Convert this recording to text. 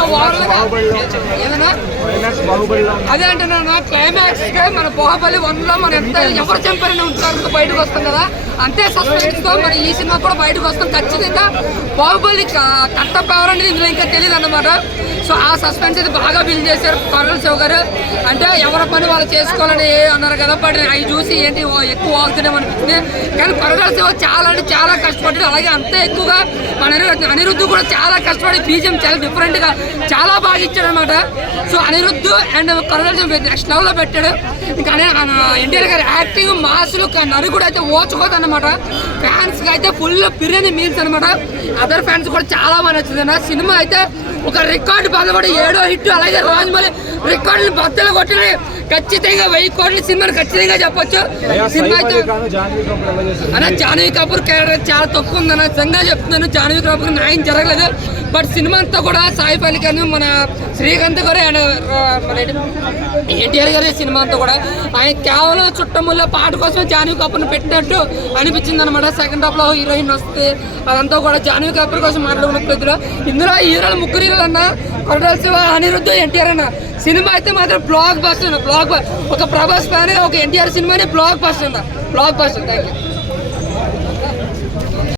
So ఏదైనా అదే అంటున్నా క్లైమాక్స్ మన బాహుబలి 1లో మనం ఎంత ఎవరు చంపారని ఉంటారు బయటకు వస్తాం కదా, అంతే సస్పెన్స్ తో మరి ఈ సినిమా కూడా బయటకు వస్తాం. ఖచ్చితంగా బాహుబలి కట్టప్ప ఎవరనేది ఇందులో ఇంకా తెలియదు అన్నమాట. సో ఆ సస్పెన్స్ అయితే బాగా బిల్డ్ చేశారు కొరటాల శివ గారు. అంటే ఎవరి పని వాళ్ళు చేసుకోవాలని అన్నారు కదా, బట్ అవి చూసి ఏంటి ఎక్కువ వాగుతున్నాం అనిపిస్తుంది. కానీ కొరటాల శివ చాలా అంటే చాలా కష్టపడ్డాడు. అలాగే అంతే ఎక్కువగా మన అనిరుద్ధ్ కూడా చాలా కష్టపడి బీజిఎం చాలా డిఫరెంట్ గా చాలా బాగా ఇచ్చాడు అనమాట. So Anirudh and Koratala Shiva next level లో పెట్టాడు. ఇంకా ఎన్టీఆర్ గారి యాక్టింగ్ మాసులు నలుగుడు అయితే ఓచుకోదు అనమాట. ఫ్యాన్స్ కి అయితే ఫుల్ బిర్యానీ మీల్స్ అనమాట. అదర్ ఫ్యాన్స్ కూడా చాలా బాగా నచ్చింది అన్న. సినిమా అయితే ఒక రికార్డు బలపడి 7వ హిట్, అలాగే రాజమౌళి రికార్డులు బద్దలు కొట్టిన ఖచ్చితంగా 1000 కోట్ల సినిమాని ఖచ్చితంగా చెప్పొచ్చు. సినిమా అయితే అన్న జాహ్నవి కపూర్ క్యారెక్టర్ చాలా తక్కువ ఉందన్న. నిజంగా చెప్తున్నాను, జాహ్నవి కపూర్ న్యాయం జరగలేదు. బట్ సినిమా అంతా కూడా సాయి పల్లికను మన శ్రీకాంత్ గారు అండ్ మన ఎన్టీఆర్ గారి సినిమా అంతా కూడా ఆయన కేవలం చుట్టముల్లో పాట కోసం జాహ్నవి కపూర్ని పెట్టినట్టు అనిపించింది అనమాట. సెకండ్ హాఫ్ లో హీరోయిన్ వస్తే అదంతా కూడా జాహ్నవి కపూర్ కోసం మాట్లాడుకున్న ఇందులో హీరోలు ముగ్గురు హీరోలు అన్న, కొరటాల శివ, అనిరుద్ధ్, ఎన్టీఆర్ అన్న. సినిమా అయితే మాత్రం బ్లాక్ బస్టర్. ఒక ప్రభాస్ ఫ్యాన్ ఒక ఎన్టీఆర్ సినిమాని బ్లాక్ బస్టర్. Thank you.